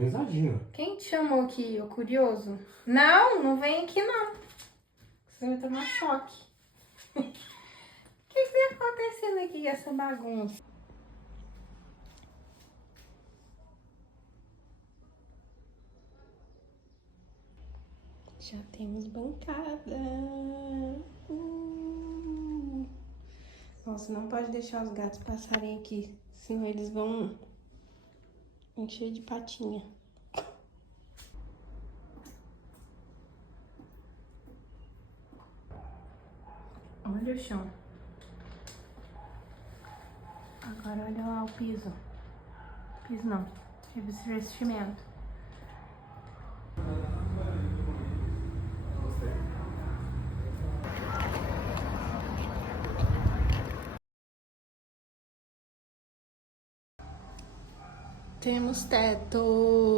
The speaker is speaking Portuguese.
organizadinho. Quem te chamou aqui, ô curioso? Não, não vem aqui não. Você vai tomar choque. O que está acontecendo aqui, essa bagunça? Já temos bancada. Nossa, não pode deixar os gatos passarem aqui, senão eles vão encher de patinha. Olha o chão. Agora olha lá o piso. Piso não, revestimento. Temos teto.